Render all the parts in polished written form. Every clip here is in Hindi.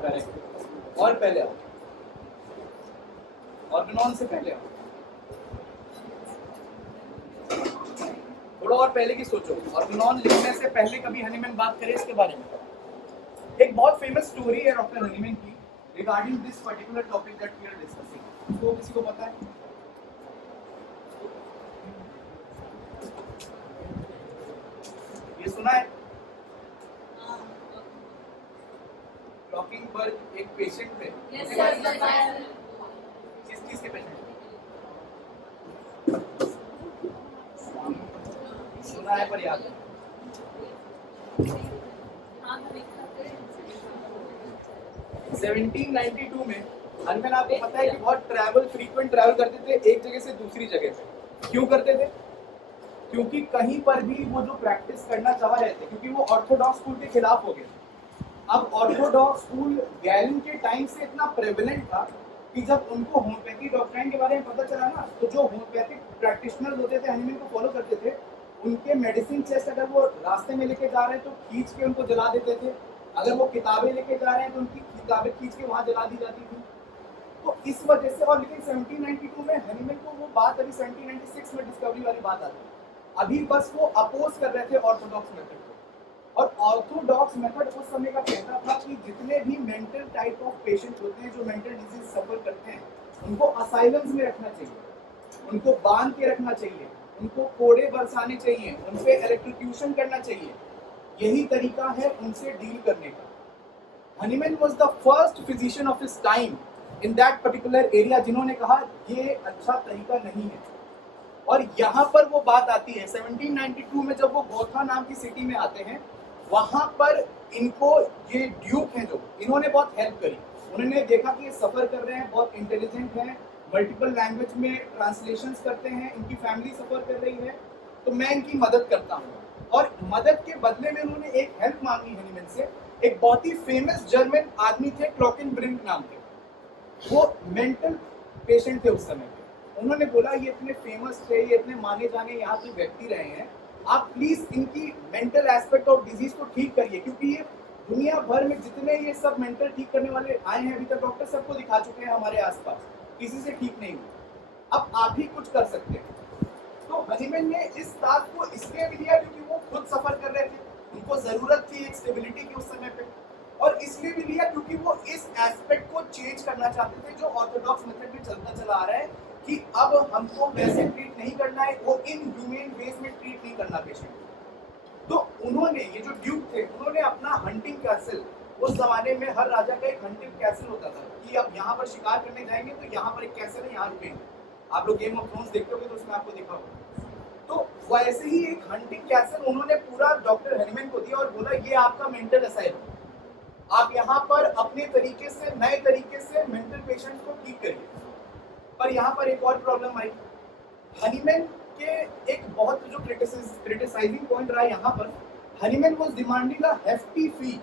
करेक्ट। और पहले आओ, ऑर्गेनॉन से पहले आओ, थोड़ा और पहले की सोचो। ऑर्गेनॉन लिखने से पहले कभी हनीमैन बात करे इसके बारे में? एक बहुत फेमस स्टोरी है डॉक्टर हनीमैन की regarding this particular topic that we are discussing. तो किसी को पता है? ये सुना है? क्लॉकिंगबर्ग एक पेशेंट थे। किस चीज के पेशेंट? सुना है पर याद है? 1792 में हनीमैन, आपको पता है कि बहुत फ्रीक्वेंट ट्रैवल करते थे एक जगह से दूसरी जगह पे। क्यों करते थे? क्योंकि कहीं पर भी वो जो प्रैक्टिस करना चाह रहे थे, क्योंकि वो ऑर्थोडॉक्स स्कूल के खिलाफ हो गए। अब ऑर्थोडॉक्स स्कूल गैलन के टाइम से इतना प्रेवलेंट था कि जब उनको होम्योपैथी डॉक्ट्राइन के बारे में पता चला ना, तो जो होम्योपैथिक प्रैक्टिशनर्स होते थे हनीमैन को फॉलो करते थे, उनके मेडिसिन चेस्ट अगर वो रास्ते में लेके जा रहे हैं तो खींच के उनको जला देते थे। अगर वो किताबें लेके जा रहे हैं तो उनकी किताबें खींच के वहां जला दी जाती थी। तो इस वजह से, और लेकिन 1792 में हनीमैन को वो बात अभी 1796 में डिस्कवरी वाली बात आती है। अभी बस वो अपोज कर रहे थे ऑर्थोडॉक्स मेथड को। और ऑर्थोडॉक्स मेथड उस समय का कहता था कि जितने भी मेंटल टाइप ऑफ पेशेंट होते हैं जो मेंटल डिजीज सफर करते हैं, उनको असाइलम्स में रखना चाहिए, उनको बांध के रखना चाहिए, उनको कोड़े बरसाने चाहिए, उन पे इलेक्ट्रोक्यूशन करना चाहिए। यही तरीका है उनसे डील करने का। Hahnemann was the first physician of his time in that particular area जिन्होंने कहा ये अच्छा तरीका नहीं है। और यहाँ पर वो बात आती है 1792 में जब वो गोथा नाम की सिटी में आते हैं, वहां पर इनको ये ड्यूक हैं जो, इन्होंने बहुत हेल्प करी। उन्होंने देखा कि ये सफर कर रहे हैं, बहुत इंटेलिजेंट हैं, मल्टीपल लैंग्वेज में ट्रांसलेशंस करते हैं, इनकी फैमिली सफर कर रही है, तो मैं इनकी मदद करता हूँ। और मदद के बदले में उन्होंने एक हेल्प मांगी हनीमैन से। एक बहुत ही फेमस जर्मन आदमी थे क्लॉकेनब्रिंग नाम के, वो मेंटल पेशेंट थे उस समय पे। उन्होंने बोला ये इतने फेमस थे, ये इतने माने जाने यहाँ के व्यक्ति रहे हैं, आप प्लीज इनकी मेंटल एस्पेक्ट ऑफ डिजीज को ठीक करिए, क्योंकि ये दुनिया भर में जितने ये सब मेंटल ठीक करने वाले आए हैं अभी तक, डॉक्टर सबको दिखा चुके हैं हमारे आसपास, किसी से ठीक नहीं हुआ। अब आप ही कुछ कर सकते हैं। तो हनीमैन ने इस बात को इसलिए भी दिया क्योंकि वो खुद सफर कर रहे थे, उनको जरूरत थी एक स्टेबिलिटी की उस समय पे, और इसलिए भी लिया क्योंकि वो इस एस्पेक्ट को चेंज करना चाहते थे जो ऑर्थोडॉक्स मेथड में चलता चला आ रहा है कि अब हमको वैसे ट्रीट नहीं करना है, वो इनह्यूमन वेज में ट्रीट नहीं करना पेशेंट। तो उन्होंने, ये जो ड्यूक थे, उन्होंने अपना हंटिंग कैसल, उस जमाने में हर राजा का एक हंटिंग कैसल होता था कि अब यहाँ पर शिकार करने जाएंगे तो यहाँ पर एक कैसल है, यहाँ रुकेंगे। आप लोग गेम ऑफ थ्रोन्स देखते होंगे तो उसमें आपको देखा होगा। तो वैसे ही एक हंटिंग कैसल उन्होंने पूरा डॉक्टर हनीमैन को दिया और बोला ये आपका मेंटल असाइलम, आप यहाँ पर अपने तरीके से, नए तरीके से मेंटल पेशेंट को ठीक करिए। पर यहाँ पर एक और प्रॉब्लम आई। हनीमैन के एक बहुत जो क्रिटिसाइजिंग पॉइंट रहा यहाँ पर, Hahnemann was demanding a hefty fee.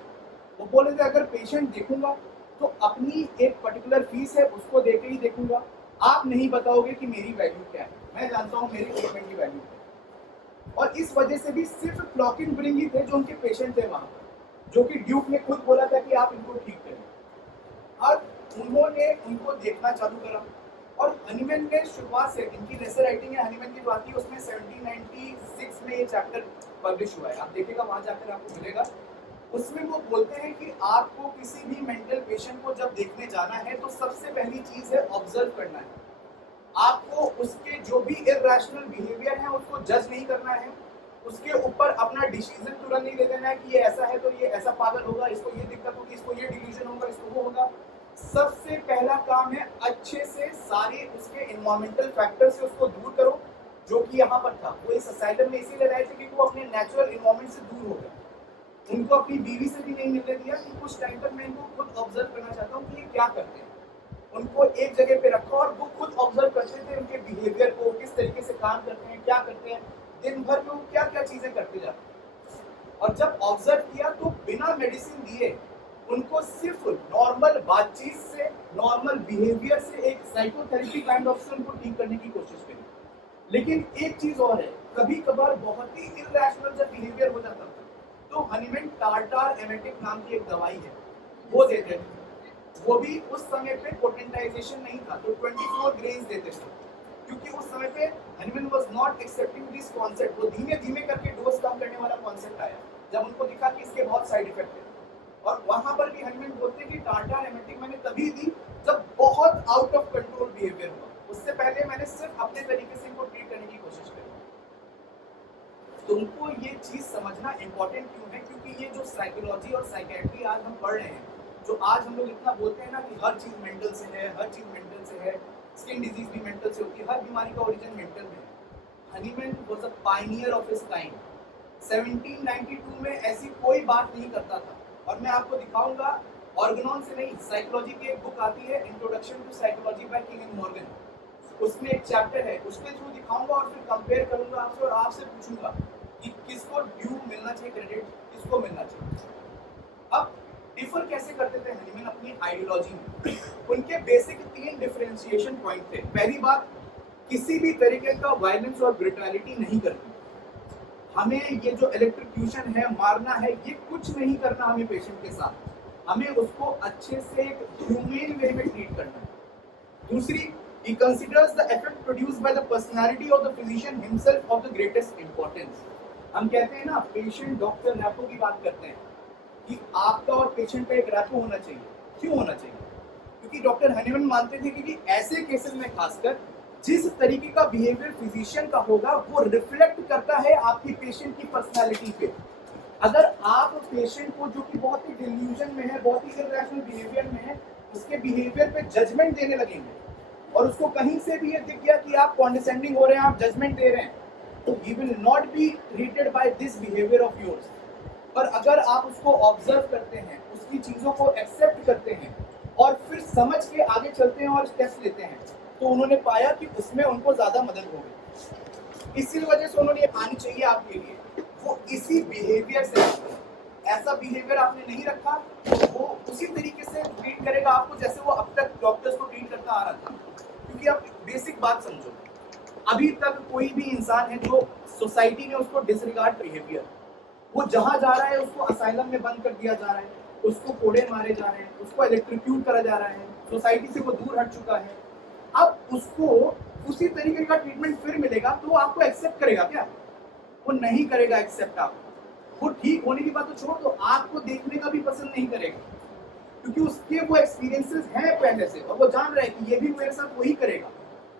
वो बोले थे अगर पेशेंट देखूंगा तो अपनी एक पर्टिकुलर फीस है उसको देके ही देखूंगा, आप नहीं बताओगे कि मेरी वैल्यू क्या है, मैं जानता हूँ मेरी ट्रीटमेंट की वैल्यू क्या है। और इस वजह से भी सिर्फ क्लॉकेनब्रिंग ही थे जो उनके पेशेंट थे वहां पर, जो कि ड्यूक ने खुद बोला था कि आप इनको ठीक करें। और उन्होंने उनको देखना चालू करा। और हनीमैन ने शुरुआत से, इनकी जैसे राइटिंग है हनीमैन की जो आती है उसमें 1796 में ये चैप्टर पब्लिश हुआ है, आप देखिएगा वहां जाकर आपको मिलेगा। उसमें वो बोलते हैं कि आपको किसी भी मेंटल पेशेंट को जब देखने जाना है तो सबसे पहली चीज है ऑब्जर्व करना है। आपको उसके जो भी इरैशनल बिहेवियर है उसको जज नहीं करना है, उसके ऊपर अपना डिसीजन तुरंत नहीं ले देना है कि ये ऐसा है तो ये ऐसा पागल होगा, इसको ये दिक्कत होगी, इसको ये डिल्यूजन होगा, इसको वो होगा। सबसे पहला काम है अच्छे से सारे उसके एनवायरमेंटल फैक्टर से उसको दूर करो, जो कि यहाँ पर था। वो इस असाइलम में इसीलिए रहे थे कि वो अपने नेचुरल एनवायरमेंट से दूर हो गए। उनको अपनी बीवी से भी नहीं मिलने दिया कि कुछ टाइम तक मैं इनको खुद ऑब्जर्व करना चाहता हूँ कि ये क्या करते हैं। उनको एक जगह पे रखा और वो खुद ऑब्जर्व करते थे उनके बिहेवियर को, किस तरीके से काम करते हैं, क्या करते हैं, दिन भर में वो क्या क्या चीजें करते जाते हैं। और जब ऑब्जर्व किया तो बिना मेडिसिन दिए उनको सिर्फ नॉर्मल बातचीत से, नॉर्मल बिहेवियर से, एक साइकोथेरेपी काइंड ऑफ से उनको ठीक करने की कोशिश करी। लेकिन एक चीज और है, कभी कभार बहुत ही इरैशनल जब बिहेवियर हो जाता था तो हनीमैन टार्टार एमेटिक नाम की एक दवाई है, वो देते थे। वो भी उस समय पे पोटेंटाइजेशन नहीं था, तो 24 ग्रेन्स देते थे, क्योंकि उस समय पे Hahnemann was not accepting this concept. वो धीमे धीमे करके डोज कम करने वाला कॉन्सेप्ट आया जब उनको दिखा कि इसके बहुत साइड इफेक्ट है। और वहां पर भी हनीमैन बोलते हैं कि टार्टार एमेटिक मैंने तभी दी जब बहुत आउट ऑफ कंट्रोल बिहेवियर हुआ, उससे पहले मैंने सिर्फ अपने तरीके से इनको ट्रीट करने की कोशिश करी। तुमको ये चीज समझना इंपॉर्टेंट क्यों है, क्योंकि ये जो साइकोलॉजी और साइकेट्री आज हम पढ़ रहे हैं, जो आज हम लोग इतना बोलते हैं ना कि हर चीज मेंटल से है, हर चीज मेंटल से है, स्किन डिजीज भी मेंटल से होती है, हर बीमारी का ओरिजिन मेंटल में है। Hahnemann was a Pioneer of his kind. 1792 में ऐसी कोई बात नहीं करता था। और मैं आपको दिखाऊंगा, ऑर्गेनॉन से नहीं, साइकोलॉजी की एक बुक आती है, introduction to psychology by King and Morgan, उसमें एक चैप्टर है, उसके थ्रू दिखाऊंगा और फिर कंपेयर करूंगा आपसे और आपसे पूछूंगा कि किसको ड्यू मिलना चाहिए क्रेडिट, किसको मिलना चाहिए। अब डिफर कैसे करते थे हनीमैन अपनी आइडियोलॉजी में? उनके बेसिक 3 डिफरेंशिएशन पॉइंट थे। पहली बात, किसी भी तरीके का वायलेंस और ब्रूटैलिटी नहीं करनी। हमें ये जो इलेक्ट्रोक्यूशन है, मारना है, ये कुछ नहीं करना हमें पेशेंट के साथ। हमें उसको अच्छे से एक ह्यूमन वे में ट्रीट करना है। दूसरी, he considers the effect produced by the personality of the physician himself of the greatest importance। हम कहते हैं ना, पेशेंट डॉक्टर रैपो की बात करते हैं कि आपका और पेशेंट का एक रैपो होना चाहिए। क्यों होना चाहिए? क्योंकि डॉक्टर हनीमैन मानते थे कि ऐसे केसेस में खासकर जिस तरीके का बिहेवियर फिजिशियन का होगा वो रिफ्लेक्ट करता है आपकी पेशेंट की पर्सनालिटी पे। अगर आप पेशेंट को, जो कि बहुत ही डिल्यूजन में है, बहुत ही इर्रेशनल बिहेवियर में है, उसके बिहेवियर पे जजमेंट देने लगेंगे और उसको कहीं से भी ये दिख गया कि आप कॉन्डिसेंडिंग हो रहे हैं, आप जजमेंट दे रहे हैं, तो he will not be treated by this behaviour of yours. पर अगर आप उसको ऑब्जर्व करते हैं, उसकी चीजों को एक्सेप्ट करते हैं और फिर समझ के आगे चलते हैं और स्टेप्स लेते हैं, तो उन्होंने पाया कि उसमें उनको ज्यादा मदद हो गई। इसी वजह से उन्होंने ये आनी चाहिए आपके लिए, वो इसी बिहेवियर से, ऐसा बिहेवियर आपने नहीं रखा, वो उसी तरीके से ट्रीट करेगा आपको जैसे वो अब तक डॉक्टर्स को ट्रीट करता आ रहा था। क्योंकि आप बेसिक बात समझो, अभी तक कोई भी इंसान है जो सोसाइटी ने उसको डिसरिगार्ड बिहेवियर, वो जहां जा रहा है उसको असाइलम में बंद कर दिया जा रहा है, उसको कोड़े मारे जा रहे हैं, उसको इलेक्ट्रोक्यूट करा जा रहा है, सोसाइटी से वो दूर हट चुका है। अब उसको उसी तरीके का ट्रीटमेंट फिर मिलेगा तो वो आपको एक्सेप्ट करेगा क्या? वो नहीं करेगा एक्सेप्ट आपको। वो ठीक होने की बात तो छोड़ दो, आपको देखने का भी पसंद नहीं करेगा, क्योंकि उसके वो एक्सपीरियंसेस हैं पहले से और वो जान रहा है कि ये भी मेरे साथ वही करेगा।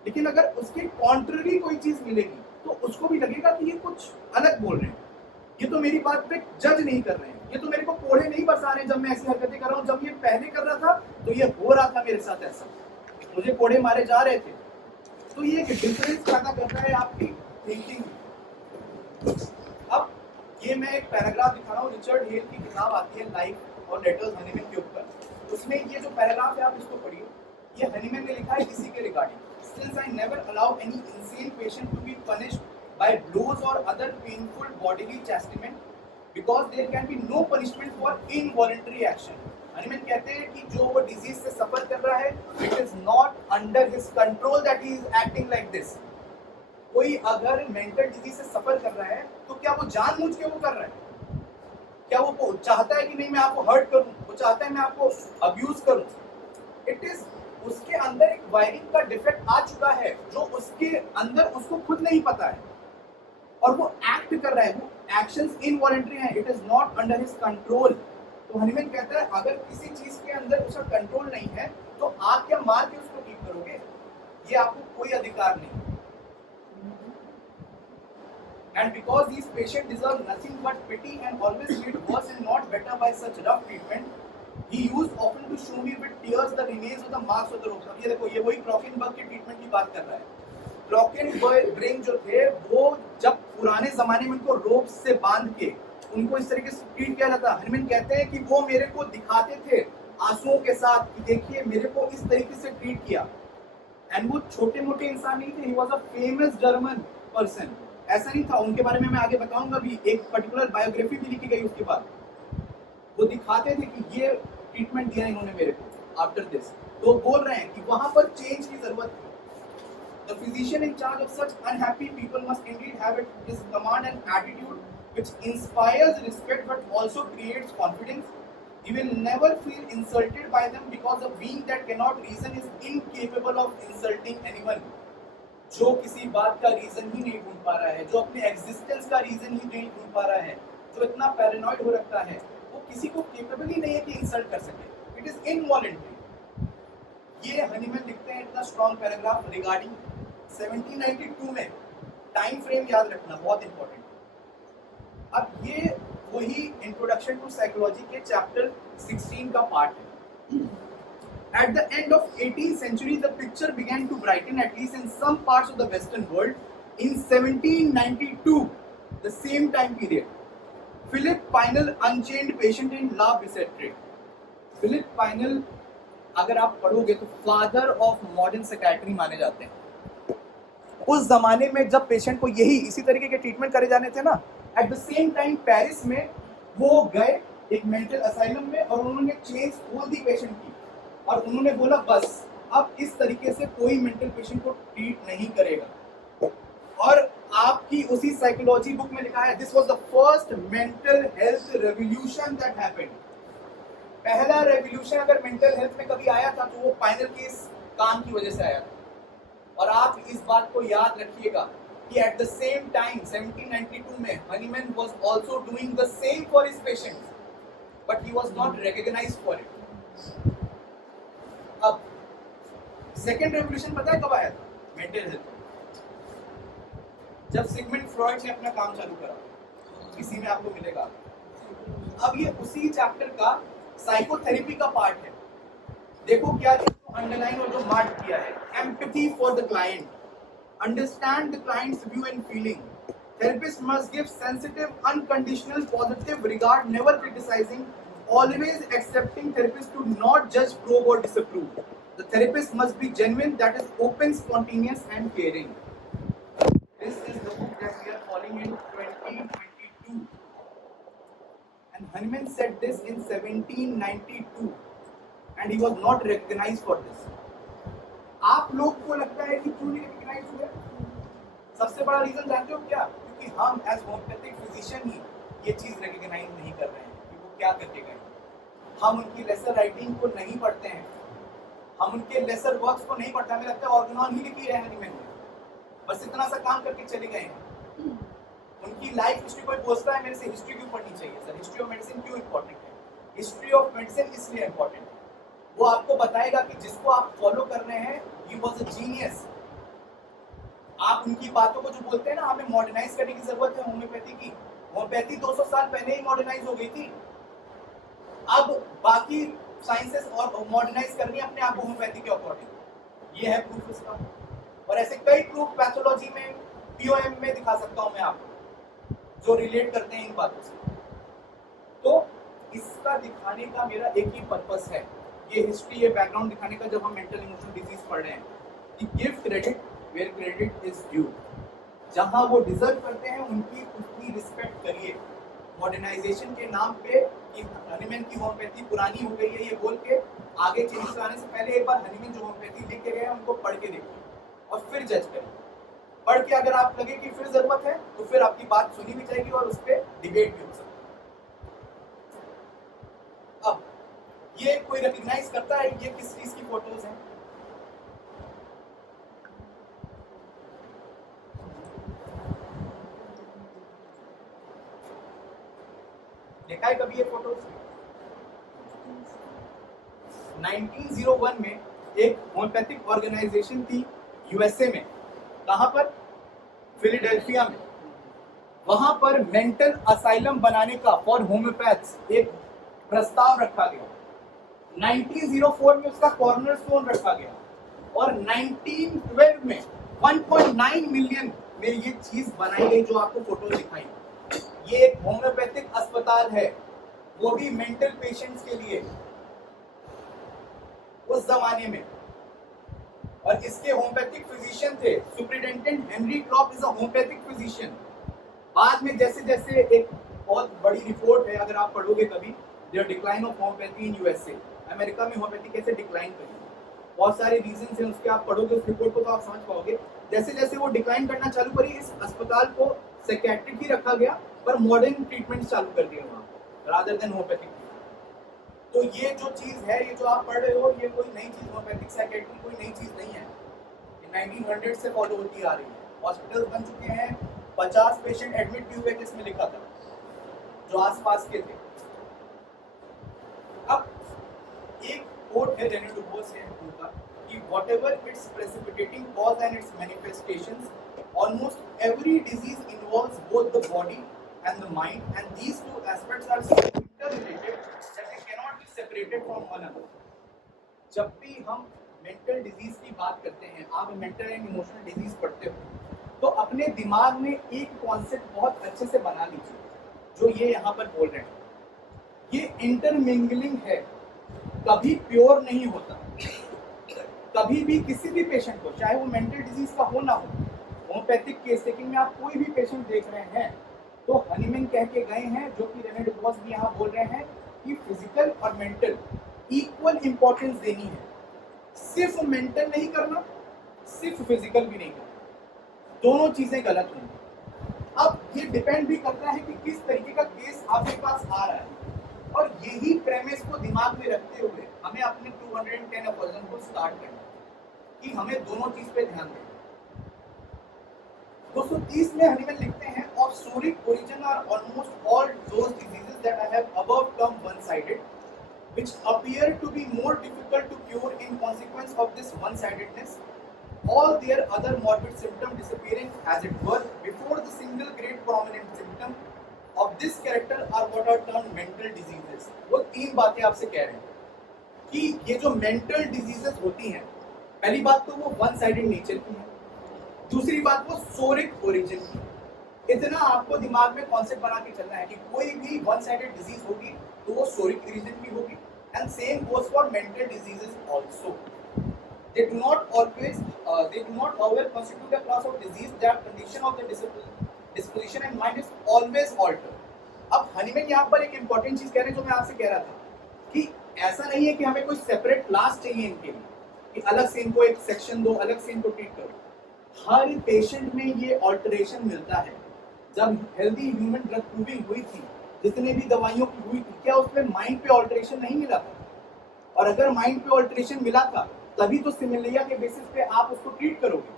लेकिन अगर उसके कॉन्ट्ररी कोई चीज मिलेगी तो उसको भी लगेगा कि ये कुछ अलग बोल रहे हैं, ये तो मेरी बात पे जज नहीं कर रहे हैं, ये तो मेरे को कोड़े नहीं बरसा रहे हैं जब मैं ऐसी हरकतें कर रहा हूँ, जब ये पहले कर रहा था तो ये हो रहा था मेरे साथ, ऐसा मुझे कोड़े मारे जा रहे थे। तो ये एक डिफरेंस पैदा करता है आपकी थिंकिंग में। अब ये मैं एक पैराग्राफ दिखा रहा हूँ, रिचर्ड हेल की किताब आती है लाइफ और लेटर्स हनीमैन के ऊपर, उसमें ये जो पैराग्राफ है आप इसको पढ़िए। ये हनीमैन ने लिखा है इसी के regarding, since I never allow any insane patient to be punished by blows और other painful bodily chastisement because there can be no punishment for involuntary action. Hahnemann कहते हैं कि जो वो डिजीज से सफर कर रहा है, it is not under his control that he is acting like this. कोई अगर मेंटल डिजीज से सफर कर रहा है तो क्या वो जानबूझ के वो कर रहा है? क्या वो चाहता है कि नहीं मैं आपको हर्ट करूं, वो चाहता है मैं आपको अब्यूज करूं? इट इज उसके अंदर एक वायरिंग का डिफेक्ट आ चुका है जो उसके अंदर उसको खुद नहीं पता है और वो एक्ट कर रहा है, वो एक्शंस इनवॉलंटरी हैं, it is not under his control. तो हनीमैन कहता है अगर किसी चीज के अंदर उसका कंट्रोल नहीं है तो आप क्या मार के उसको ठीक करोगे? ये आपको कोई अधिकार नहीं। And because these patients deserve nothing but pity and always made worse and not better by such rough treatment, he used often to show me with tears the remains of the marks of the ropes। अब ये देखो, ये वही क्लॉकेनबर्ग के ट्रीटमेंट की बात कर रहा है। क्लॉकेनबर्ग जो थे वो जब पुराने जमाने में उनको रोप्स से बांध के उनको इस तरीके से ट्रीट किया जाता, हनीमैन कहते हैं कि वो मेरे को दिखाते थे आंसुओं के साथ कि देखिए मेरे को इस तरीके से ट्रीट किया। एंड वो छोटे मोटे इंसान नहीं थे, he was a famous German person. ऐसा नहीं था, उनके बारे में मैं आगे बताऊंगा भी, एक पर्टिकुलर बायोग्राफी भी लिखी गई उसके बाद। वो दिखाते थे कि ये ट्रीटमेंट दिया इन्होंने मेरे को आफ्टर दिस। तो बोल रहे हैं कि वहां पर चेंज की जरूरत थी। The physician in charge of such unhappy people must indeed have at his command an attitude which inspires respect but also creates confidence. He will never feel insulted by them because a being that cannot reason is incapable of insulting anyone. जो किसी बात का रीजन ही नहीं ढूंढ पा रहा है, जो अपने एग्जिस्टेंस का रीजन ही नहीं ढूंढ पा रहा है, जो इतना पैरानॉइड हो रखा है, वो किसी को केपेबल ही नहीं है कि इंसल्ट कर सके. It is involuntary. ये हनीमैन लिखते हैं इतना स्ट्रॉन्ग पैराग्राफ रिगार्डिंग 1792 में. टाइम फ्रेम याद रखना बहुत इंपॉर्टेंट. अब ये वही इंट्रोडक्शन टू साइकोलॉजी के चैप्टर 16 का पार्ट है. At the end of 18th century, the picture began to brighten, at least in some parts of the Western world. In 1792, the same time period, Philip Pinel, unchained patient in La Bicêtre. Philip Pinel, अगर आप पढ़ोगे तो फादर ऑफ मॉडर्न साइकियाट्री माने जाते हैं. उस जमाने में जब पेशेंट को यही इसी तरीके के ट्रीटमेंट करे जाने थे ना, at the same time Paris में वो गए एक मेंटल असाइलम में और उन्होंने चेन्स खोल दी पेशेंट की और उन्होंने बोला बस अब इस तरीके से कोई मेंटल पेशेंट को ट्रीट नहीं करेगा. और आपकी उसी साइकोलॉजी बुक में लिखा है this was the first mental health revolution that happened. पहला रेवोल्यूशन अगर मेंटल हेल्थ में कभी आया था तो वो पाइनल के इस काम की वजह से आया था. और आप इस बात को याद रखिएगा कि एट द सेम टाइम 1792 में Hahnemann was also doing the same for his patients but he was not recognized for it. अब सेकेंड रेवोल्यूशन पता है कब आया था मेंटल हेल्थ? जब सिगमंड फ्रॉइड ने अपना काम चालू करा. इसी में आपको मिलेगा. अब ये उसी चैप्टर का साइकोथेरेपी का पार्ट है. देखो क्या अंडरलाइन और जो मार्क किया है. Empathy for the client, understand the clients view and feeling. Therapist must give sensitive, unconditional, positive regard, never criticizing, always accepting. Therapist to not judge, probe or disapprove. The therapist must be genuine, that is open, spontaneous and caring. This is the book that we are following in 2022. And Hahnemann said this in 1792 and he was not recognized for this. आप लोग को लगता है कि क्यों नहीं रिकॉग्नाइज हुआ? सबसे बड़ा रीजन जानते हो क्या? क्योंकि हम एज होम्योपैथिक फिजिशियन ही ये चीज रिकॉग्नाइज नहीं कर रहे हैं कि वो क्या करके गए. हम उनकी लेसर राइटिंग को नहीं पढ़ते हैं, हम उनके लेसर वर्क्स को नहीं पढ़ते. हमें लगता है ऑर्गेनॉन ही लिखी है हनीमैन ने, बस इतना सा काम करके चले गए हैं. उनकी लाइफ हिस्ट्री कोई पूछता है मेरे से हिस्ट्री क्यों पढ़नी चाहिए सर, हिस्ट्री ऑफ मेडिसिन क्यों इंपॉर्टेंट है? हिस्ट्री ऑफ मेडिसिन इसलिए इंपॉर्टेंट है, वो आपको बताएगा कि जिसको आप फॉलो कर रहे हैं ही वाज अ जीनियस. आप उनकी बातों को जो बोलते हैं ना हमें मॉडर्नाइज करने की जरूरत है होम्योपैथी की. होम्योपैथी 200 साल पहले ही मॉडर्नाइज हो गई थी. अब बाकी साइंसेस और मॉडर्नाइज करनी है अपने आप होम्योपैथी के अकॉर्डिंग. ये है प्रूफ इसका. और ऐसे कई प्रूफ पैथोलॉजी में पीओएम में दिखा सकता हूं मैं आपको जो रिलेट करते हैं इन बातों से. तो इसका दिखाने का मेरा एक ही पर्पस है, ये हिस्ट्री ये बैकग्राउंड दिखाने का. जब हम मेंटल इमोशनल डिजीज पढ़ रहे हैं कि give credit where credit is due. जहां वो डिजर्व करते हैं उनकी रिस्पेक्ट करिए. मॉडर्नाइजेशन के नाम पे कि हनीमैन की होम्योपैथी पुरानी हो गई है ये बोल के आगे चेंज कराने से पहले एक बार हनीमैन जो होम्योपैथी लिख के गए हैं उनको पढ़ के देखिए और फिर जज करिए. पढ़ के अगर आप लगे कि फिर जरूरत है तो फिर आपकी बात सुनी भी जाएगी और उस पर डिबेट भी हो सकती है. अब ये कोई रिकॉग्नाइज करता है ये किस चीज की फोटोज हैं? देखा है कभी ये फोटोज? 1901 में एक होम्योपैथिक ऑर्गेनाइजेशन थी यूएसए में. कहां पर? फिलाडेल्फिया में. वहां पर मेंटल असाइलम बनाने का फॉर होम्योपैथ्स एक प्रस्ताव रखा गया. 1904 में उसका कॉर्नरस्टोन रखा गया और 1912 में 1.9 मिलियन में ये चीज बनाई गई जो आपको फोटो दिखाई. ये एक होम्योपैथिक अस्पताल है, वो भी मेंटल पेशेंट्स के लिए उस जमाने में. और इसके होम्योपैथिक फिजिशियन थे superintendent Henry Klopp is a homeopathic physician. बाद में जैसे जैसे एक बहुत बड़ी रिपोर्ट है अगर आप पढ़ोगे कभी the decline of homeopathy in USA. America में होम्योपैथी कैसे डिक्लाइन करी, बहुत सारे रीजंस हैं उसके. आप पढ़ोगे उस रिपोर्ट को तो आप समझ पाओगे. जैसे जैसे वो डिक्लाइन करना चालू करी इस अस्पताल को साइकियाट्रिक ही रखा गया पर मॉडर्न ट्रीटमेंट चालू कर दिए वहाँ पर रादर देन होम्योपैथिक। तो ये जो चीज है, ये जो आप पढ़ रहे हो, ये कोई नई चीज, होम्योपैथिक साइकेट्री कोई नई चीज नहीं है, ये 1900 से फॉलो होती आ रही है। हॉस्पिटल्स बन चुके हैं, 50 पेशेंट एडमिट भी हुए जिसमें लिखा था जो आसपास के थे। अब एक कोट है रेने डुबोस है उनका कि whatever its precipitating cause and its manifestations, almost every disease involves both the body and the mind, and these two aspects are so interrelated that they cannot be separated from one another. जब भी हम मेंटल डिजीज की बात करते हैं, आप मेंटल एंड इमोशनल डिजीज पढ़ते हो, तो अपने दिमाग में एक कॉन्सेप्ट बहुत अच्छे से बना लीजिए जो ये यहाँ पर बोल रहे हैं। ये इंटरमिंगलिंग है, कभी प्योर नहीं होता। कभी भी किसी भी पेशेंट को, चाहे वो मेंटल डिजीज का हो ना हो, होम्योपैथिक केस टेकिंग में आप कोई भी पेशेंट देख रहे हैं तो हनीमैन कह के गए हैं, जो कि रेने डुबोस भी यहाँ बोल रहे हैं कि फिजिकल और मेंटल इक्वल इंपॉर्टेंस देनी है। सिर्फ मेंटल नहीं करना, सिर्फ फिजिकल भी नहीं करना, दोनों चीजें गलत होंगी। अब ये डिपेंड भी करता है कि किस तरीके का केस आपके पास आ रहा है, और यही प्रेमिस को दिमाग में रखते हुए हमें अपने 210 वर्जन को स्टार्ट करना कि हमें दोनों चीज पे ध्यान देना। 230 में हनीमैन लिखते हैं, of psoric origin are almost all those diseases that I have above term one sided, which appear to be more difficult to cure in consequence of this one-sidedness, all their other morbid symptoms disappearing as it were before the single great prominent symptom of this character are what are termed mental diseases। वो तीन बातें आपसे कह रहे हैं कि ये जो mental diseases होती हैं, पहली बात तो वो one-sided nature की है, दूसरी बात वो सोरिक origin की। इतना आपको दिमाग में कॉन्सेप्ट बना के चलना है कि कोई भी one-sided disease होगी तो वो सोरिक origin की होगी, and same goes for mental diseases also। They do not however constitute a class of disease that condition of the disposition and mind is always altered। अब हनीमैन यहाँ पर एक important चीज कह रहे हैं जो मैं आपसे कह रहा था कि ऐसा नहीं है कि हमें कोई सेपरेट क्लास चाहिए इनके लिए कि अलग से इनको एक सेक्शन दो, अलग से इनको ट्रीट करो। हर पेशेंट में ये ऑल्टरेशन मिलता है। जब हेल्दी ह्यूमन ड्रग प्रूविंग हुई थी, जितने भी दवाइयों की हुई थी, क्या उसमें माइंड पे ऑल्टरेशन नहीं मिला था? और अगर माइंड पे ऑल्टरेशन मिला था तभी तो सिमिलिया के बेसिस पे आप उसको ट्रीट करोगे।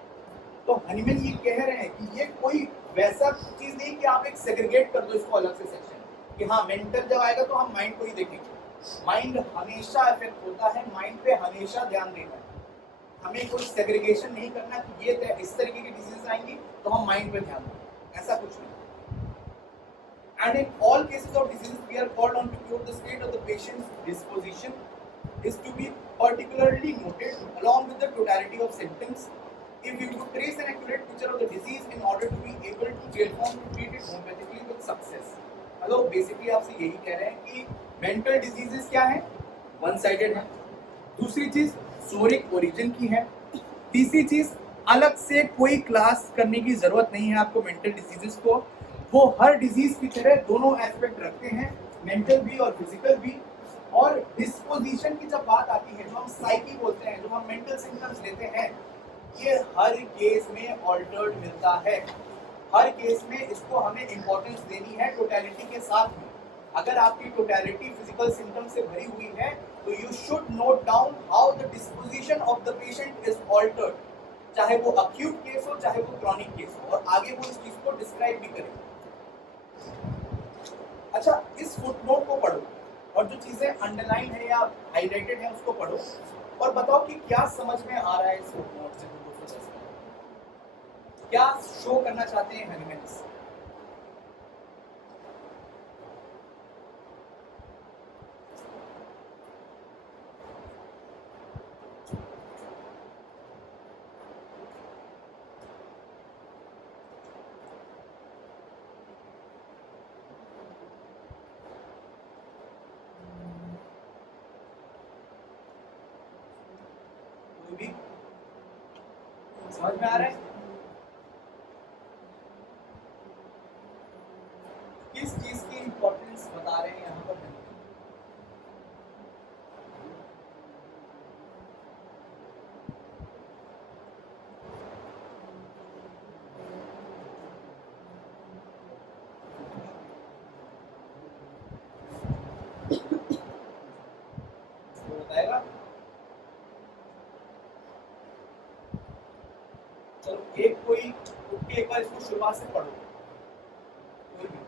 तो हनीमैन ये कह रहे हैं कि ये कोई वैसा चीज नहीं कि आप एक सेग्रीगेट कर दो इसको अलग से सेक्शन कि हाँ मेंटल जब आएगा तो हम माइंड को ही देखेंगे। माइंड हमेशा इफेक्ट होता है, माइंड पे हमेशा ध्यान देना है। हमें कोई सेग्रीगेशन नहीं करना कि ये इस तरीके की डिजीज आएंगी तो हम माइंड पे ध्यान देंगे, ऐसा कुछ नहीं। And in all cases of diseases, we are called on to cure the state of the patient's disposition is to be particularly noted along with the totality of symptoms. If you could trace an accurate picture of the disease in order to be able to jailform to treat it homeopathically with success। Hello, basically आपसे यही कह रहे हैं कि मेंटल डिजीजेस क्या है, वन साइडेड है। दूसरी चीज सोरिक ओरिजिन की है। तीसरी चीज अलग से कोई क्लास करने की जरूरत नहीं है आपको मेंटल डिजीजेस को। वो हर डिजीज की तरह दोनों एस्पेक्ट रखते हैं, मेंटल भी और फिजिकल भी। और डिस्पोजिशन की जब बात आती है, जो हम साइकी बोलते हैं, जो हम मेंटल सिम्टम्स लेते हैं, ये हर केस में ऑल्टर्ड मिलता है। हर केस में इसको हमें इंपॉर्टेंस देनी है टोटलिटी के साथ में। अगर आपकी टोटलिटी फिजिकल सिम्टम्स से भरी हुई है तो you should note down how the disposition of the patient is altered, चाहे वो अक्यूट केस हो चाहे वो क्रॉनिक केस हो, और आगे वो इस चीज को डिस्क्राइब भी करें। अच्छा, इस फुटनोट को पढ़ो और जो चीजें अंडरलाइन है या हाईलाइटेड है उसको पढ़ो और बताओ कि क्या समझ में आ रहा है इस फुटनोट से। क्या शो करना चाहते हैं हनीमैन? समझ में आ रहा है किस चीज की इंपॉर्टेंस बता रहे हैं यहाँ पर? कोई उठ के एक बार इसको शुरुआत से पढ़ो, कोई भी।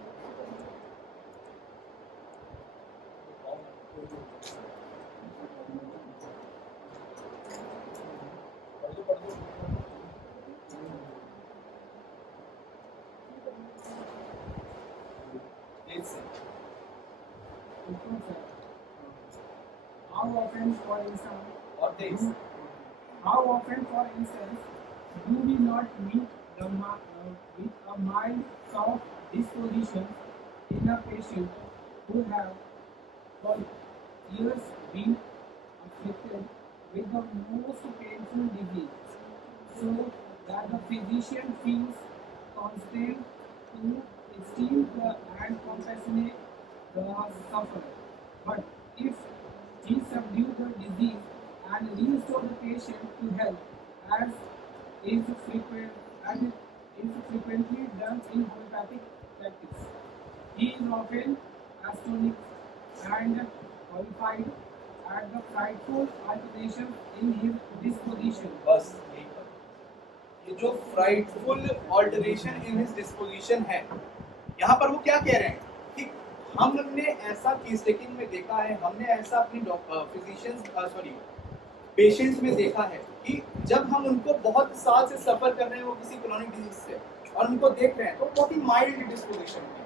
How often, for instance, और तेईस how often, for instance, do we not meet with a mild, soft disposition in a patient who have for years been afflicted with the most painful disease, so that the physician feels constrained to esteem and compassionate the sufferer. But if he subdue the disease and restore the patient to health, as as it is frequently done in homeopathic practice, he is often astonished and horrified at the frightful alteration in his disposition. बस यही था। ये जो frightful alteration in his disposition है, यहाँ पर वो क्या कह रहे हैं कि हमने ऐसा केस टेकिंग में देखा है, हमने ऐसा अपनी पेशेंट्स में देखा है कि जब हम उनको बहुत साल से सफर कर रहे हैं वो किसी क्रोनिक डिजीज से और उनको देख रहे हैं तो बहुत ही माइल्ड डिस्पोजिशन है,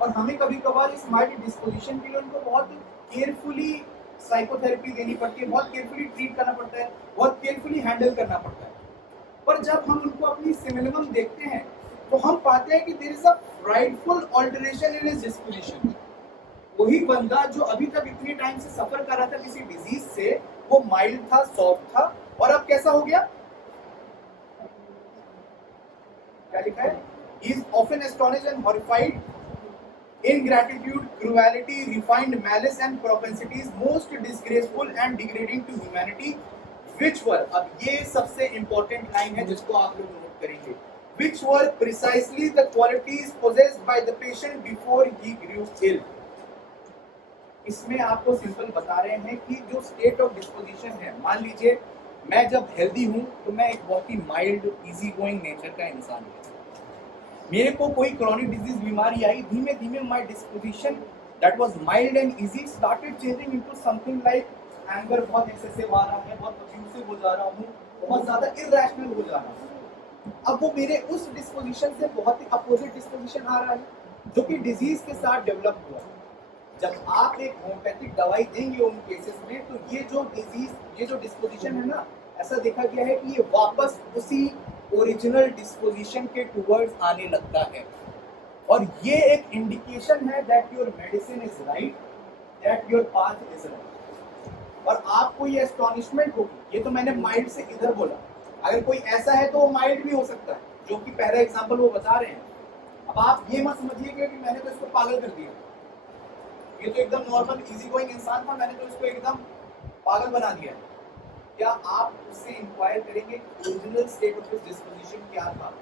और हमें कभी कभार इस माइल्ड डिस्पोजिशन के लिए उनको बहुत केयरफुली साइकोथेरेपी देनी पड़ती है, बहुत केयरफुली ट्रीट करना पड़ता है, बहुत केयरफुली हैंडल करना पड़ता है। पर जब हम उनको अपनी सिमिलम देखते हैं तो हम पाते हैं कि there is a frightful alteration in his disposition. वही बंदा जो अभी तक इतनी टाइम से सफर कर रहा था किसी डिजीज से, वो माइल्ड था, सॉफ्ट था, और अब कैसा हो गया? क्या लिखा है? He is often astonished and horrified, ingratitude, cruelty, refined malice and propensities most disgraceful and degrading to humanity, which were, अब ये सबसे important लाइन है जिसको आप लोग नोट करेंगे, which were precisely the qualities possessed by the patient before he grew ill. इसमें आपको सिंपल बता रहे हैं कि जो स्टेट ऑफ डिस्पोजिशन है, मान लीजिए मैं जब हेल्दी हूँ तो मैं एक बहुत ही माइल्ड इजी गोइंग नेचर का इंसान हूँ। मेरे को कोई क्रॉनिक डिजीज बीमारी आई, धीमे धीमे my disposition that was mild and easy started changing into something like anger, बहुत एक्सेसिव आ रहा है, बहुत अब्यूसिव हो जा रहा हूँ, बहुत ज्यादा इरैशनल हो जा रहा हूँ। अब वो मेरे उस डिस्पोजिशन से बहुत ही अपोजिट डिस्पोजिशन आ रहा है जो कि डिजीज के साथ डेवलप हुआ। जब आप एक होम्योपैथिक दवाई देंगे उन केसेस में, तो ये जो डिजीज, ये जो डिस्पोजिशन है ना, ऐसा देखा गया है कि ये वापस उसी ओरिजिनल डिस्पोजिशन के टुवर्ड्स आने लगता है, और ये एक इंडिकेशन है that your medicine is right, that your path is right. और आपको ये एस्टॉनिशमेंट होगी, ये तो मैंने माइल्ड से इधर बोला, अगर कोई ऐसा है तो वो माइल्ड भी हो सकता है, जो कि पहला एग्जांपल वो बता रहे हैं। अब आप ये मत समझिएगा कि मैंने तो इसको पागल कर दिया, ये तो एकदम नॉर्मल इजी गोइंग इंसान था, मैंने तो इसको एकदम पागल बना दिया है। क्या आप उससे इंक्वायर करेंगे ओरिजिनल स्टेट ऑफ डिस्पोजिशन क्या था?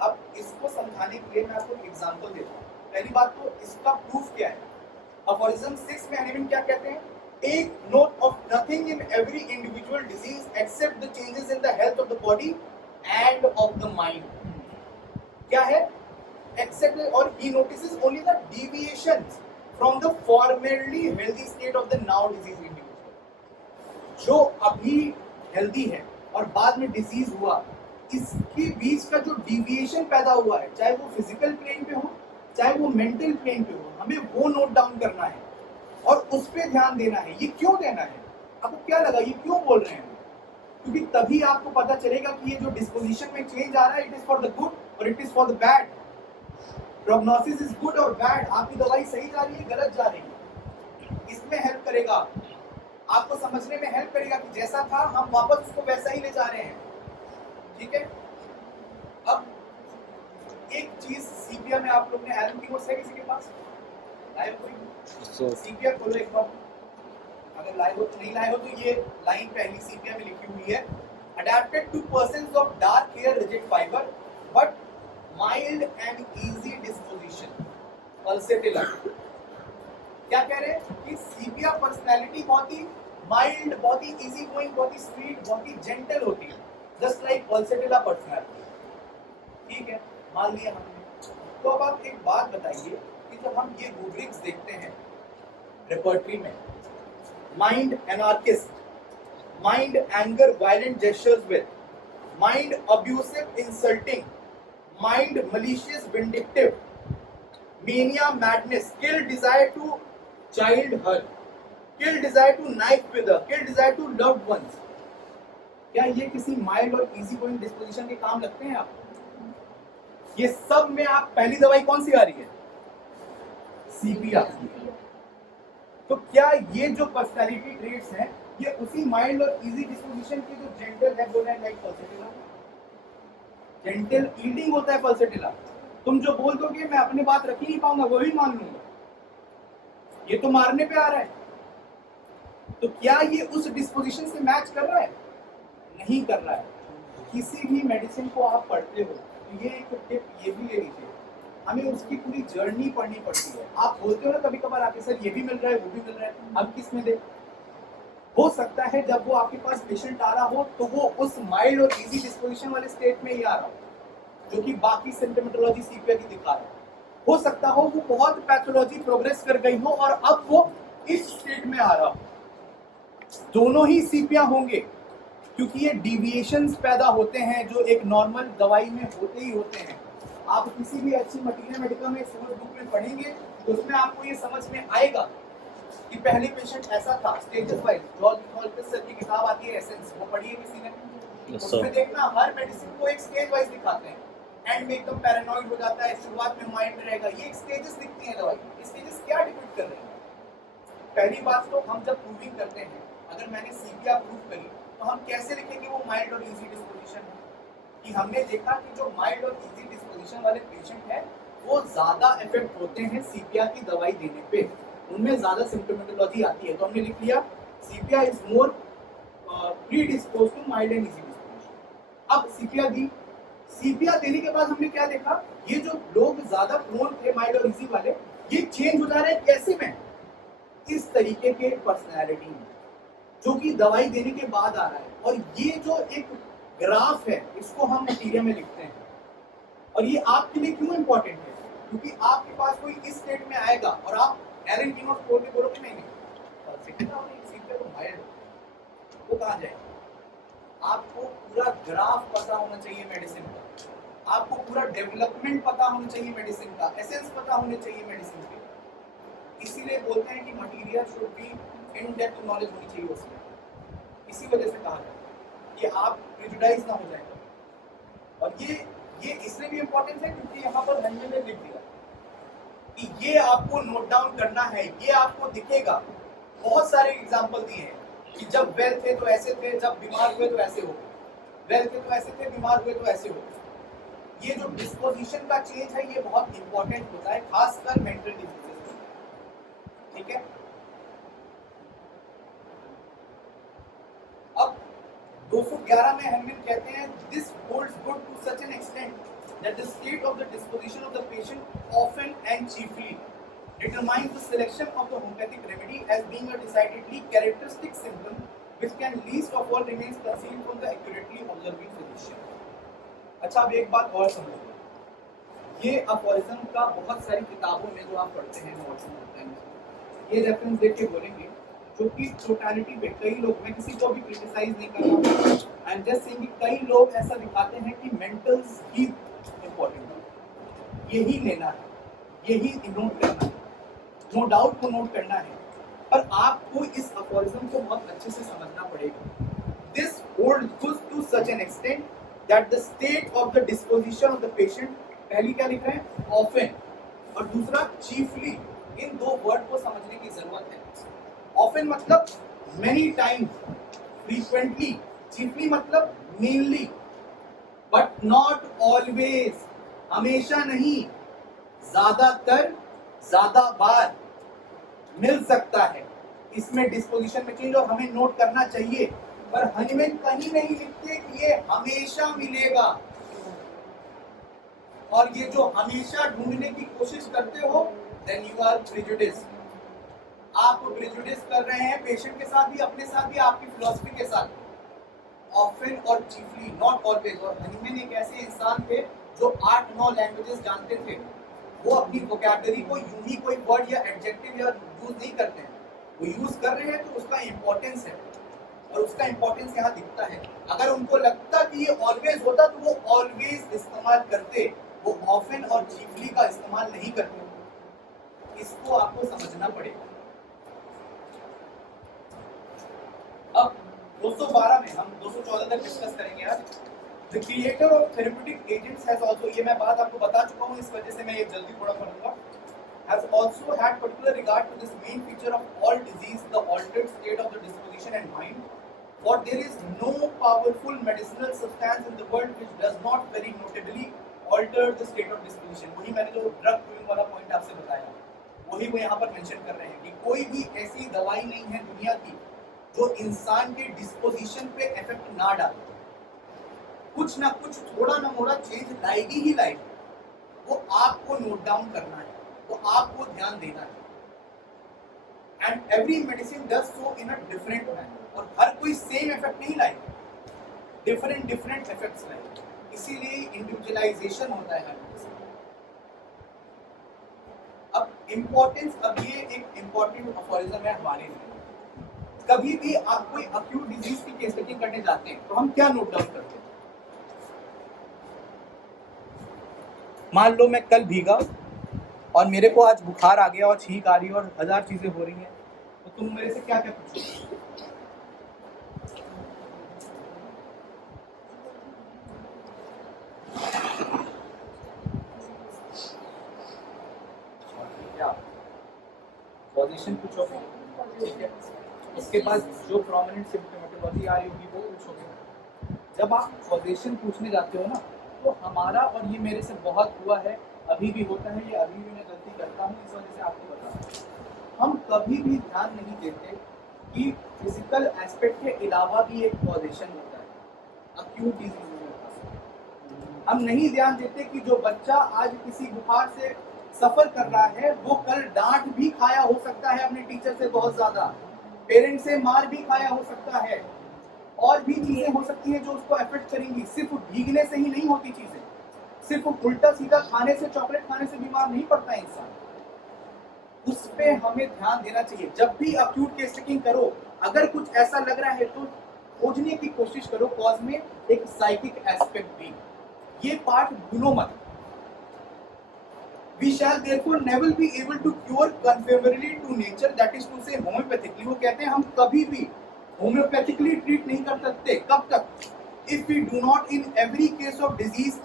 अब इसको समझाने के लिए मैं आपको एक एग्जांपल देता हूँ। पहली बात तो इसका प्रूफ क्या है? अफोरिज्म 6 में हनीमैन क्या कहते हैं? Take note of nothing in every individual disease except the changes in the health of the body and of the mind. क्या है? एक्सेप्ट, और he notices only the deviations from the formerly healthy state of the now diseased individual। जो अभी हेल्दी है और बाद में डिजीज हुआ, इसके बीच का जो डिविएशन पैदा हुआ है, चाहे वो फिजिकल प्लेन पे हो चाहे वो मेंटल प्लेन पे हो, हमें वो नोट डाउन करना है और उस पर ध्यान देना है। ये क्यों देना है? आपको क्या लगा ये क्यों बोल रहे हैं? क्योंकि तभी आपको पता चलेगा कि ये जो डिस्पोजिशन में चेंज आ रहा है, it is for the good और it is for the bad. Prognosis is good और बैड, आपकी दवाई सही जा रही है गलत जा रही है, इसमें हेल्प करेगा, आपको समझने में हेल्प करेगा कि जैसा था हम वापस उसको वैसा ही ले जा रहे हैं। ठीक है, अब एक चीज सीपिया में आप लोग ने एलन की कोर्स है किसी के पास? लाइव कोई सीपिया खोलो एक बार, अगर लाइव हो तो नहीं लाइव हो तो ये लाइन पहली सीपिया में लिखी हुई है, adapted to persons of dark hair rigid fibre but mild and easy disposition pulsatilla. क्या कह रहे हैं कि सीपिया पर्सनैलिटी बहुत ही माइल्ड, बहुत ही इजी गोइंग, बहुत ही स्वीट, बहुत ही जेंटल होती है, जस्ट लाइक पल्सेटिला पर्सनैलिटी, ठीक है, मान लिया हमने। तो अब आप एक बात बताइए कि जब हम ये रूब्रिक्स देखते हैं रेपर्टरी में, mind anarchist, mind anger violent gestures with, mind abusive insulting, mind malicious vindictive, mania madness, kill desire to child hurt, kill desire to knife with her, kill desire to loved ones, क्या ये किसी माइल्ड और इजी गोइंग डिस्पोजिशन के काम लगते हैं आपको? ये सब में आप पहली दवाई कौन सी आ रही है? सीपीआर। तो क्या ये जो पर्सनालिटी ट्रेट्स हैं ये उसी माइल्ड और इजी डिस्पोजिशन की जो जेंटल है बोले लाइक पल्सेटिला, जेंटल ईटिंग होता है पल्सेटिला। तुम जो बोल दोगे मैं अपनी बात रख ही नहीं पाऊंगा, वो भी मान लूंगा, ये तो मारने पे आ रहा है। तो क्या ये उस डिस्पोजिशन से मैच कर रहा है? नहीं कर रहा है। किसी भी मेडिसिन को आप पढ़ते हो तो ये एक टिप ये भी ले लीजिए, हमें उसकी पूरी जर्नी पढ़नी पड़ती है। आप बोलते हो ना कभी कभार आके सर ये भी मिल रहा है वो भी मिल रहा है, अब किस में दे? हो सकता है जब वो आपके पास पेशेंट आ रहा हो तो वो उस माइल्ड और इजी डिस्पोजिशन वाले स्टेट में ही आ रहा हो जो कि बाकी सिम्टोमेटोलॉजी सीपीआर की दिखा रहा है। हो सकता हो वो बहुत पैथोलॉजी प्रोग्रेस कर गई हो और अब वो इस स्टेट में आ रहा हो। दोनों ही सीपीआर होंगे क्योंकि ये डिविएशंस पैदा होते हैं जो एक नॉर्मल दवाई में होते ही होते हैं। आप किसी भी अच्छी मटीरियल मेडिकल में सोर्स बुक में पढ़ेंगे तो उसमें आपको ये समझ में आएगा कि पहले पेशेंट ऐसा था स्टेजेस वाइज। जॉर्ज हॉल्किंस सर की किताब आती है एसेंस, वो पढ़ी है किसी ने? उसमें देखना हर मेडिसिन को एक स्टेज वाइज दिखाते हैं। एंड में एकदम पैरानॉइड हो जाता है, शुरुआत में माइंड रहेगा, ये एक स्टेजेस दिखती हैं दवाई। स्टेजेस क्या डिपेंड कर रहे हैं? पहली बात तो हम जब प्रूविंग करते हैं, अगर मैंने सीपीआर प्रूव करी तो हम कैसे लिखें कि वो माइल्ड और इजी डिस्पोजिशन है? कि हमने देखा कि जो माइल्ड और इजी डिस्पोजिशन वाले पेशेंट हैं वो ज्यादा इफेक्ट होते हैं सीपीआर की दवाई देने पे, उनमें ज्यादा सिम्टोमेटोलॉजी आती है। तो हमने लिख लिया CPR is more predispose to mild and easy disposition. अब सीपीआर दी, सीपीआर देने के बाद हमने क्या देखा, ये जो लोग ज्यादा प्रोन थे माइल्ड और इजी वाले, ये चेंज हो जा रहे हैं कैसे में? इस तरीके के पर्सनैलिटी में जो कि दवाई देने के बाद आ रहा है। और ये जो एक ग्राफ है इसको हम मटीरियल में लिखते हैं। और ये आपके लिए क्यों इंपॉर्टेंट है? क्योंकि आपके पास कोई इस स्टेट में आएगा और आप एरन टीनो स्कोर के बोलोगे नहीं तो माइल्ड, वो कहाँ जाएगा? आपको पूरा ग्राफ पता होना चाहिए मेडिसिन का, आपको पूरा डेवलपमेंट पता होना चाहिए मेडिसिन का, एसेंस पता होने चाहिए मेडिसिन के। इसीलिए बोलते हैं कि material should be in depth knowledge होनी चाहिए उसमें। इसी वजह से कहा जाता है कि आप प्रेजुडाइज ना हो जाएगा। और ये इसलिए भी इम्पोर्टेंट है क्योंकि यहाँ पर हंजन ने लिख दिया कि ये आपको नोट डाउन करना है, ये आपको दिखेगा। बहुत सारे एग्जाम्पल दिए हैं कि जब वेल थे तो ऐसे थे, जब बीमार हुए तो ऐसे हो, वेल थे तो ऐसे थे, बीमार हुए तो ऐसे हो। ये जो डिस्पोजिशन का चेंज है ये बहुत इंपॉर्टेंट होता है, खासकर मेंटल डिजीजेस में। ठीक है, अब 211 में हेनमैन कहते हैं this holds good to such an extent that the state of the disposition of the patient often and chiefly determines the selection of the homeopathic remedy as being a decidedly characteristic symptom which can least of all remains concealed from the accurately observing physician. अच्छा, अब एक बात और समझो, ये अफोरिज्म का बहुत सारी किताबों में जो आप पढ़ते हैं नोट्स में होता है, ये रेफरेंस देख के बोलेंगे जो कि टोटलिटी पे कई लोग, मैं किसी को भी क्रिटिसाइज नहीं कर रहा हूँ, आई एम जस्ट सेइंग कि कई लोग ऐसा दिखाते हैं कि मेंटल्स ही इंपॉर्टेंट है, यही लेना है, यही नोट करना है, नो डाउट को नोट करना है, पर आपको इस अफोरिज्म को बहुत अच्छे से समझना पड़ेगा। This holds good to such an extent that the state of the disposition of the patient, पहली क्या लिख रहे हैं? ऑफन, और दूसरा चीफली। इन दो वर्ड को समझने की जरूरत है। ऑफन मतलब मेनी टाइम्स, फ्रीक्वेंटली, चीफली मतलब मेनली, बट नॉट ऑलवेज, हमेशा नहीं, ज्यादातर, ज्यादा बार मिल सकता है। इसमें डिस्पोजिशन में चेंज और हमें नोट करना चाहिए, पर हनीमैन कहीं नहीं लिखते कि ये हमेशा मिलेगा। और ये जो हमेशा ढूंढने की कोशिश करते हो, देन यू आर प्रेजुडिस। आप प्रेजुडिस कर रहे हैं पेशेंट के साथ भी, अपने साथ भी, आपकी फिलॉसफी के साथ। ऑफन और चीफली, नॉट ऑलवेज। और हनीमैन एक ऐसे इंसान थे जो 8-9 लैंग्वेजेस जानते थे। वो अपनी वोकैबुलरी को यूं ही कोई वर्ड या एडजेक्टिव या यूज नहीं करते हैं, वो यूज कर रहे हैं तो उसका इंपॉर्टेंस है, और उसका इंपॉर्टेंस यहाँ दिखता है। अगर उनको लगता कि ये ऑलवेज होता तो वो ऑलवेज इस्तेमाल करते, वो ऑफन और चीफली का इस्तेमाल नहीं करते। इसको आपको समझना पड़ेगा। अब 212 में हम 214 तक डिस्कस करेंगे आज। The creator of therapeutic agents has also, ये मैं बात आपको बता चुका हूँ, इस वजह से मैं ये जल्दी थोड़ा पढ़ूंगा, has also had particular regard to this main feature of all disease, the altered state of the disposition and mind. For there is no powerful medicinal substance in the world which does not very notably alter the state of disposition. वही मैंने जो ड्रग क्यूरिंग वाला पॉइंट आपसे बताया, वही वो यहाँ पर मेंशन कर रहे हैं कि कोई भी ऐसी दवाई नहीं है दुनिया की जो इंसान के डिस्पोजिशन पे इफेक्ट ना डाले। कुछ ना कुछ थोड़ा ना मोड़ा चेंज लाएगी ही लाएगी। वो आपको नोट डाउन करना है, वो आपको ध्यान देना है। And every medicine does so in a different manner, और हर कोई सेम इफेक्ट नहीं लाएगा, डिफरेंट डिफरेंट इफेक्ट्स लाएगा। इसीलिए इंडिविजुअलाइजेशन होता है हर मेडिसिन। अब इम्पोर्टेंस, अब ये एक इम्पोर्टेंट अफोरिज्म है हमारे लिए। कभी भी आप कोई अक्यूट डिजीज की केस टेकिंग करने जाते हैं तो हम क्या नोट डाउन करते हैं? मान लो मैं कल भीगा और मेरे को आज बुखार आ गया और छींक आ रही है और 1000 चीजें हो रही हैं, तो तुम मेरे से क्या क्या पूछोगे? क्या पोजीशन पूछोगे, ठीक है। उसके बाद जो प्रोमिनेंट सिम्प्टोमेटोलॉजी आ रही होगी वो पूछोगे। जब आप पोजीशन पूछने जाते हो ना, तो हमारा, और ये मेरे से बहुत हुआ है, अभी भी होता है, ये अभी भी मैं गलती करता हूँ, इस वजह से आपको बता रहा हूँ, हम कभी भी ध्यान नहीं देते कि फिजिकल एस्पेक्ट के अलावा भी एक पोजीशन होता है अक्यूट डिजीज में। हम नहीं ध्यान देते कि जो बच्चा आज किसी बुखार से सफर कर रहा है वो कल डांट भी खाया हो सकता है अपने टीचर से, बहुत ज्यादा पेरेंट से मार भी खाया हो सकता है, और भी चीजें हो सकती हैं जो उसको अफेक्ट करेंगी। सिर्फ भीगने से ही नहीं होती चीजें, सिर्फ उल्टा सीधा खाने से, चॉकलेट खाने से बीमार नहीं पड़ता इंसान। उस पे हमें ध्यान देना चाहिए। जब भी अक्यूट केस टेकिंग करो, अगर कुछ ऐसा लग रहा है तो खोजने की कोशिश करो कॉज में एक साइकिक एस्पेक्ट भी, ये पार्ट भूलो मत। We shall therefore never be able to cure conformably to nature, that is to say homeopathically। वो कहते हैं हम कभी भी होम्योपैथिकली ट्रीट नहीं कर सकते। कब तक? If we do not in every case of disease,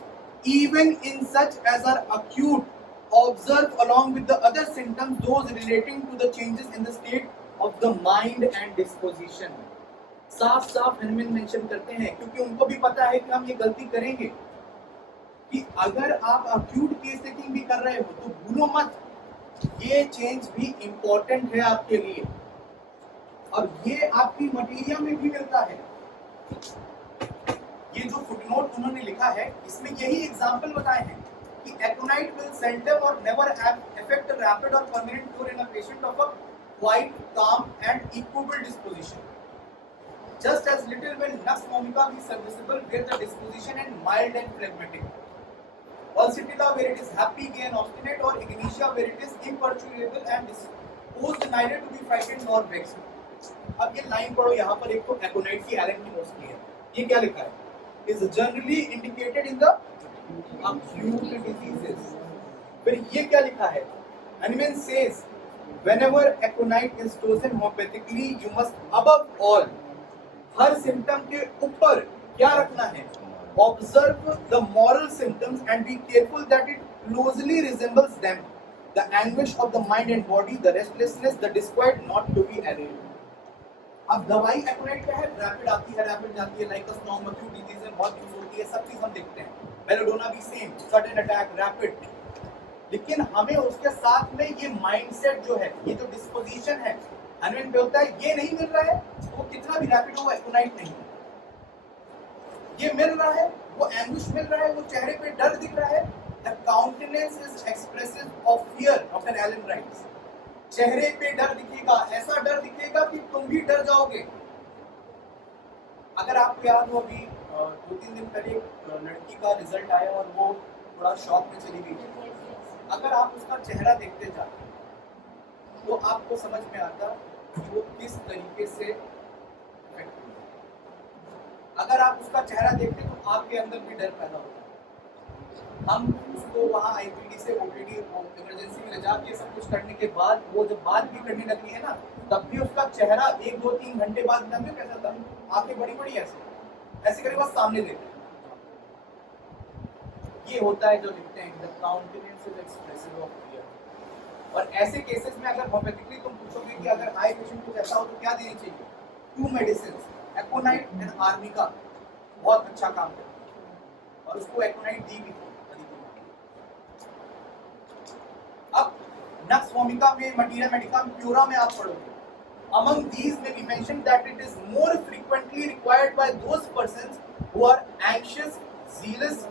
even in such as are acute, observe along with the other symptoms those relating to the changes in the state of the mind and disposition। साफ साफ हनीमैन मेंशन करते हैं, क्योंकि उनको भी पता है कि हम ये गलती करेंगे, कि अगर आप अक्यूट केस टेकिंग भी कर रहे हो तो भूलो मत, ये चेंज भी इंपॉर्टेंट है आपके लिए, और ये आपकी मटेरिया में भी मिलता है। ये जो फुटनोट उन्होंने लिखा है, इसमें यही एग्जांपल बताए हैं कि एकोनाइट विल सेल्डम और नेवर अफेक्ट रैपिड और permanent cure in a patient of a quiet calm and equable disposition, just as little when nux vomica be serviceable where the disposition and mild and phlegmatic, pulsatilla where it is happy, gay and obstinate, or ignitia where it is imperturbable and disposed neither to be frightened nor vexed। अब ये लाइन पढ़ो, यहाँ पर एक तो एकोनाइट की एलन की नोट्स की है, ये क्या लिखा है? is generally indicated in the acute diseases। फिर ये क्या लिखा है? Hahnemann says whenever aconite is chosen homeopathically you must above all, her symptom के ऊपर क्या रखना है? Observe the moral symptoms and be careful that it closely resembles them, the anguish of the mind and body, the restlessness, the disquiet not to be allayed। अब दवाई एकोनाइट क्या है? रैपिड आती है, रैपिड जाती है, लाइक अ स्टॉर्म, अक्यूट डिजीज में बहुत यूज होती है, सब चीज हम देखते हैं। बेलोडोना भी सेम, सडन अटैक, रैपिड। लेकिन हमें उसके साथ में ये माइंडसेट जो है, ये जो डिस्पोजिशन है, हनीमैन पे होता है, ये नहीं मिल रहा है तो कितना भी रैपिड हो, एकोनाइट नहीं। ये मिल रहा है, वो एंग्विश मिल रहा है, वो चेहरे पे डर दिख रहा है। The countenance is expressive of fear, doctor Allen writes. चेहरे पे डर दिखेगा, ऐसा डर दिखेगा कि तुम भी डर जाओगे। अगर आपको याद हो अभी 2-3 दिन पहले एक लड़की का रिजल्ट आया और वो थोड़ा शॉक में चली गई, अगर आप उसका चेहरा देखते जाते तो आपको समझ में आता कि वो किस तरीके से affect हुई। अगर आप उसका चेहरा देखते तो आपके अंदर भी डर पैदा होता। हम उसको वहाँ आईपीडी से ओपीडी इमरजेंसी में ले जाके सब कुछ करने के बाद वो जब बात भी करने लगी है ना, तब भी उसका चेहरा 1-2-3 घंटे बाद जानते हो कैसा था? आंखें बड़ी बड़ी ऐसे करके बस सामने देखते हैं। ये होता है जो लिखते हैं the countenance is expressive of fear. और ऐसे केसेस में अगर होम्योपैथिकली तुम पूछोगे कि अगर आई पेशेंट कुछ ऐसा हो तो क्या देनी चाहिए, 2 मेडिसिन एकोनाइट एंड आर्निका बहुत अच्छा काम करती है और उसको एकोनाइट दी भी थी। अब नक्स वोमिका में मटीरिया मेडिका प्यूरा में आप पढ़ोगे, among these may be mentioned that it is more frequently required by those persons who are anxious, zealous,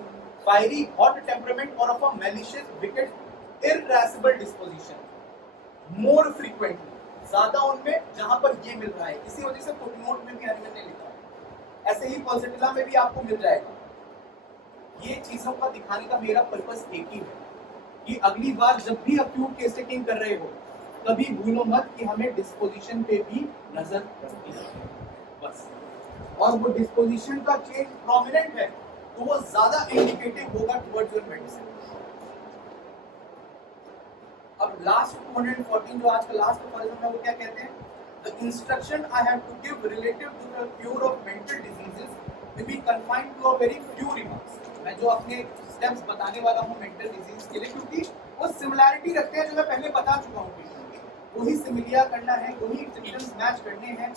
fiery, hot temperament or of a malicious, wicked, irascible disposition. More frequently, ज्यादा उनमें जहां पर ये मिल रहा है, इसी वजह से फुटनोट में भी अनिमन ने लिखा है। ऐसे ही पॉजिटिवा में भी आपको मिल जाएगा। ये चीजों का दिखाने का मेरा पर्पस एक ही है कि अगली बार जब भी अक्यूट केस टेकिंग कर रहे हो कभी भूलो मत कि हमें डिस्पोजिशन पे भी नजर रखनी है बस। और वो डिस्पोजिशन का चेंज प्रोमिनेंट है तो वो ज्यादा इंडिकेटिव होगा टुवर्ड्स योर मेडिसिन। अब लास्ट 214 जो आज का लास्ट अफोरिज्म है वो क्या कहते हैं? The instruction I have to give relative to the cure of mental diseases may be confined to a very few remarks. मैं जो अपने स्टेप्स बताने वाला हूँ मेंटल डिजीज के लिए, क्योंकि वो सिमिलैरिटी रखते हैं जो मैं पहले बता चुका हूँ। वही सिमिलिया करना है, वही सिम्पटम्स मैच करने हैं।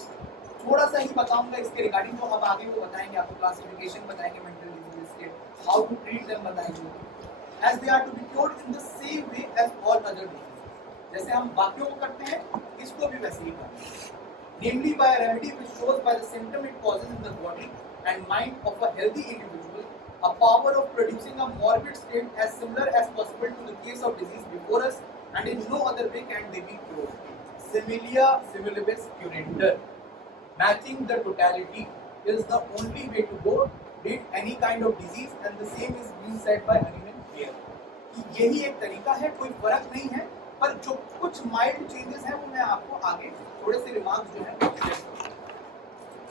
थोड़ा सा ही बताऊंगा इसके रिगार्डिंग, तो अब आगे वो बताएंगे आपको, क्लासिफिकेशन बताएंगे मेंटल डिजीज के, हाउ टू ट्रीट देम बताएंगे, as they are to be cured in the same way as all other disease. जैसे हम बाकियों को करते हैं इसको भी वैसे ही करते हैं, namely by a remedy which shows by the symptom it causes in the body and mind of a healthy individual a power of producing a morbid state as similar as possible to the case of disease before us, and in no other way can they be cured. Similia similibus curenter. Matching the totality is the only way to go with any kind of disease, and the same is being said by Hariman here. यही एक तरीका है, कोई फर्क नहीं है, पर जो कुछ माइल्ड चेंजेस हैं वो मैं आपको आगे थोड़े से रिमार्क्स जो है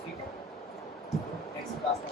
ठीक है नेक्स्ट क्लास में